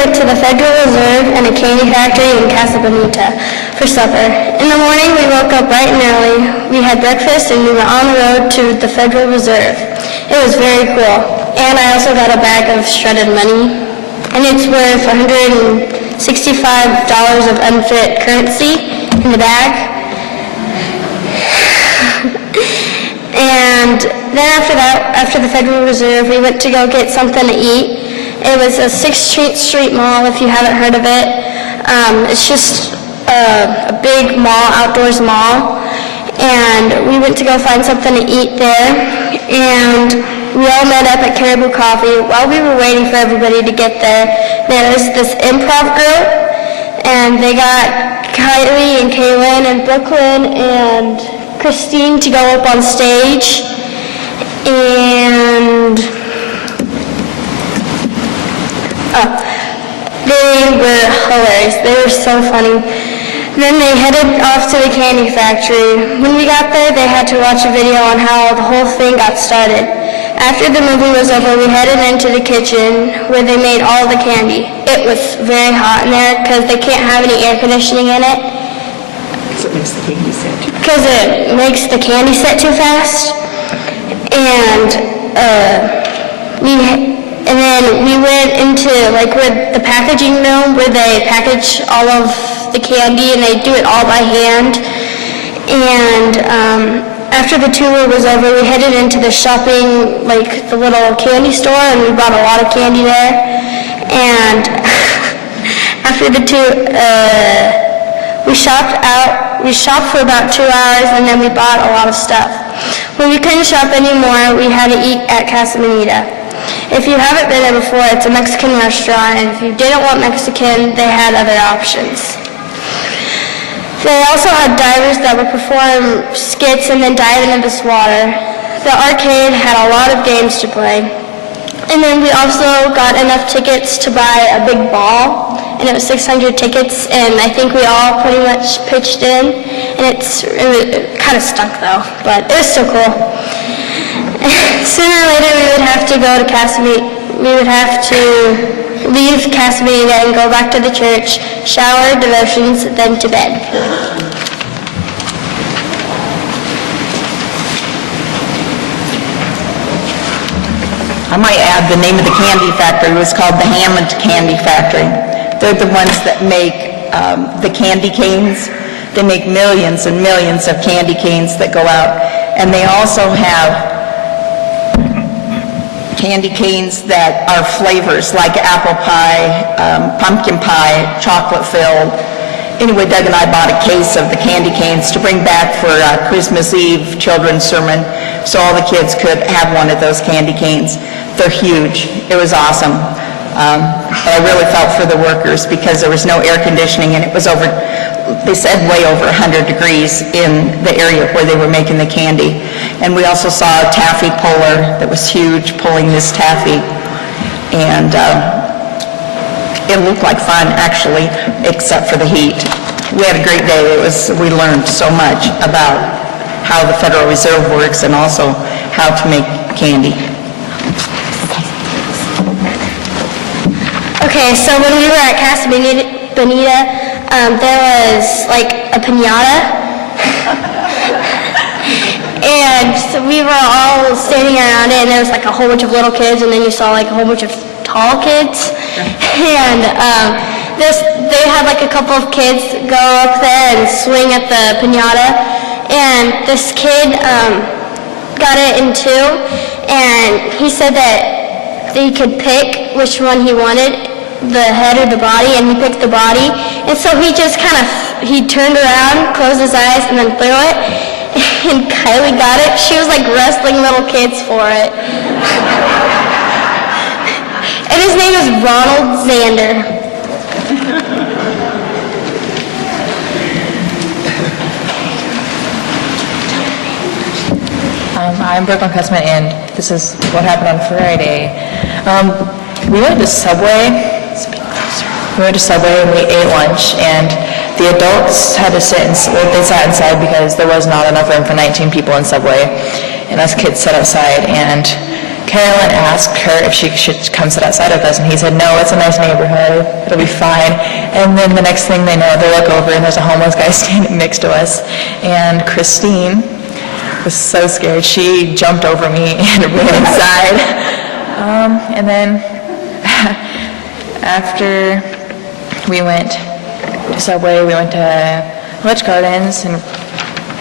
went to the Federal Reserve and a candy factory in Casa Bonita for supper. In the morning, we woke up bright and early. We had breakfast and we were on the road to the Federal Reserve. It was very cool. And I also got a bag of shredded money, and it's worth $165 of unfit currency in the bag. And then after that, after the Federal Reserve, we went to go get something to eat. It was a 6th Street Mall, if you haven't heard of it. It's just a big mall, outdoors mall. And we went to go find something to eat there. And we all met up at Caribou Coffee. While we were waiting for everybody to get there, there was this improv group. And they got Kylie and Kaylin and Brooklyn and Christine to go up on stage. And they were hilarious. They were so funny. Then they headed off to the candy factory. When we got there, they had to watch a video on how the whole thing got started. After the movie was over, we headed into the kitchen where they made all the candy. It was very hot in there because they can't have any air conditioning in it. So it makes the candy set. Because it makes the candy set too fast. And then we went into where the packaging room where they package all of the candy, and they do it all by hand. And after the tour was over, we headed into the shopping, the little candy store, and we bought a lot of candy there. And after the tour, we shopped for about 2 hours, and then we bought a lot of stuff. When we couldn't shop anymore, we had to eat at Casa Bonita. If you haven't been there before, it's a Mexican restaurant, and if you didn't want Mexican, they had other options. They also had divers that would perform skits and then dive into this water. The arcade had a lot of games to play. And then we also got enough tickets to buy a big ball, and it was 600 tickets, and I think we all pretty much pitched in, and it kind of stunk though, but it was still cool. Sooner or later we would have to go to we would have to leave Casa Bonita and go back to the church, shower, devotions, then to bed. I might add the name of the candy factory was called the Hammond Candy Factory. They're the ones that make the candy canes. They make millions and millions of candy canes that go out. And they also have candy canes that are flavors like apple pie, pumpkin pie, chocolate filled. Anyway, Doug and I bought a case of the candy canes to bring back for Christmas Eve children's sermon, so all the kids could have one of those candy canes. They're huge. It was awesome. But I really felt for the workers because there was no air conditioning, and it was they said way over 100 degrees in the area where they were making the candy. And we also saw a taffy puller that was huge pulling this taffy. And it looked like fun, actually, except for the heat. We had a great day. We learned so much about how the Federal Reserve works and also how to make candy. Okay, so when we were at Casa Bonita, there was a piñata. And so we were all standing around it, and there was a whole bunch of little kids, and then you saw a whole bunch of tall kids. And they had a couple of kids go up there and swing at the piñata. And this kid got it in two, and he said that he could pick which one he wanted, the head or the body, and he picked the body. And so he just he turned around, closed his eyes, and then threw it. And Kylie got it. She was wrestling little kids for it. And his name is Ronald Zander. I'm Brooklyn Cussman, and this is what happened on Friday. We went to Subway. And we ate lunch, and the adults had to they sat inside because there was not enough room for 19 people in Subway, and us kids sat outside and Carolyn asked her if she should come sit outside with us, and he said, no, it's a nice neighborhood, it'll be fine. And then the next thing they know, they look over and there's a homeless guy standing next to us. And Christine was so scared, she jumped over me and ran inside. And then after we went to Subway, we went to Lodge Gardens and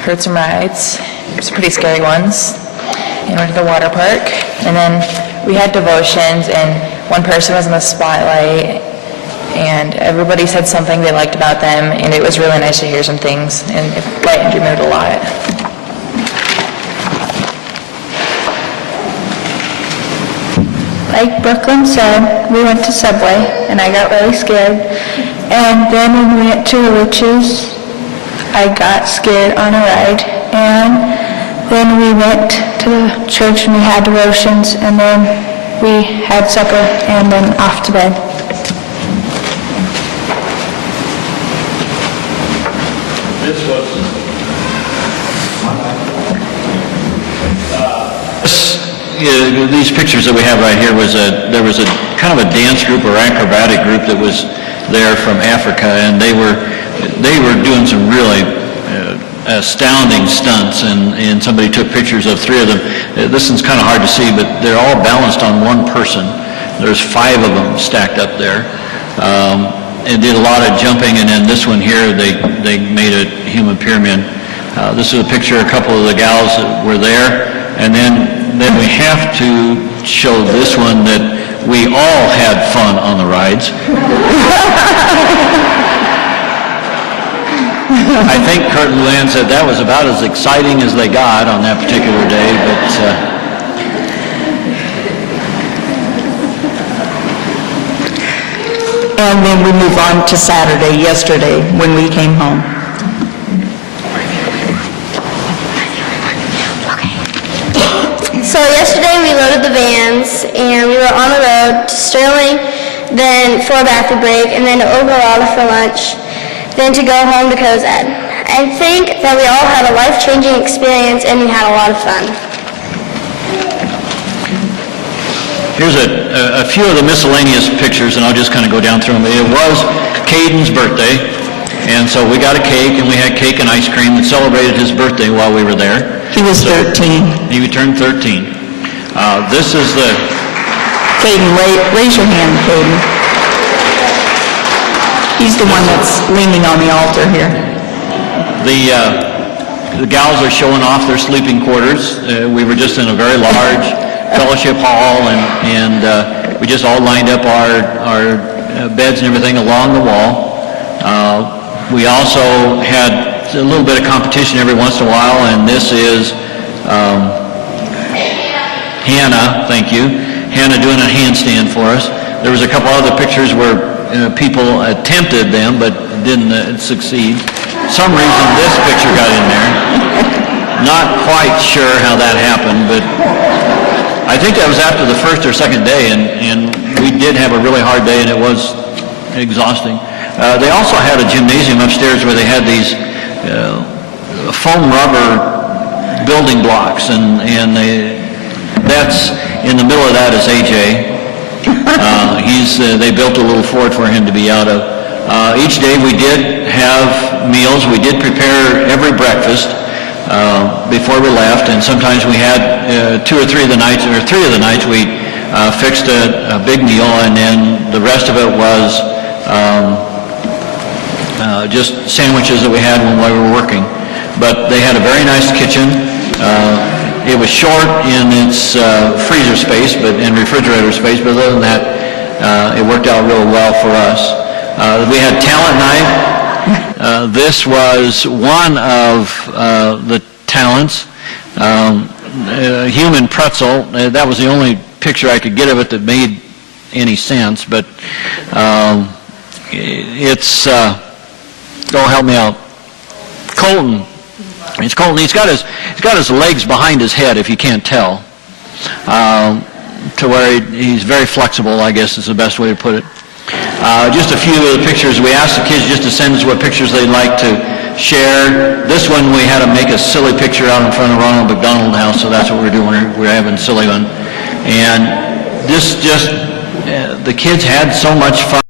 heard some rides, some pretty scary ones, and went to the water park. And then we had devotions, and one person was in the spotlight, and everybody said something they liked about them, and it was really nice to hear some things, and it brightened your mood a lot. Like Brooklyn said, we went to Subway, and I got really scared. And then when we went to Rich's, I got scared on a ride. And then we went to the church and we had devotions, and then we had supper, and then off to bed. These pictures that we have right here there was a kind of a dance group or acrobatic group that was there from Africa, and they were doing some really astounding stunts, and somebody took pictures of 3 of them. This one's kind of hard to see, but they're all balanced on one person. There's 5 of them stacked up there. And did a lot of jumping, and then this one here, they made a human pyramid. This is a picture of a couple of the gals that were there, and then we have to show this one that we all had fun on the rides. I think Kurt and Luann said that was about as exciting as they got on that particular day, but And then we move on to Saturday, yesterday, when we came home. So yesterday we loaded the vans and we were on the road to Sterling, then Fort Baffy break, and then to Ogallala for lunch, then to go home to Cozad. I think that we all had a life-changing experience and we had a lot of fun. here's a few of the miscellaneous pictures, and I'll just kind of go down through them. It was Caden's birthday, and so we got a cake, and we had cake and ice cream and celebrated his birthday while we were there. He was 13. He turned 13. This is the... Caden, raise your hand, Caden. He's the one that's leaning on the altar here. The gals are showing off their sleeping quarters. We were just in a very large fellowship hall, and we just all lined up our beds and everything along the wall. We also had a little bit of competition every once in a while, and this is Hannah, thank you. Hannah doing a handstand for us. There was a couple other pictures where people attempted them but didn't succeed. For some reason this picture got in there. Not quite sure how that happened, but I think that was after the first or second day, and we did have a really hard day, and it was exhausting. They also had a gymnasium upstairs where they had these foam rubber building blocks, and that's in the middle of that is AJ. They built a little fort for him to be out of. Each day we did have meals. We did prepare every breakfast before we left, and sometimes we had 2 or 3 of the nights, or 3 of the nights we fixed a big meal, and then the rest of it was just sandwiches that we had when we were working. But they had a very nice kitchen. It was short in its freezer space and refrigerator space, but other than that, it worked out real well for us. We had talent night. This was one of the talents. Human pretzel. That was the only picture I could get of it that made any sense, but it's... oh, help me out. Colton. It's Colton. He's got his legs behind his head, if you can't tell, to where he's very flexible, I guess is the best way to put it. Just a few of the pictures. We asked the kids just to send us what pictures they'd like to share. This one we had to make a silly picture out in front of Ronald McDonald House, so that's what we're doing. We're having a silly one. And this just, the kids had so much fun.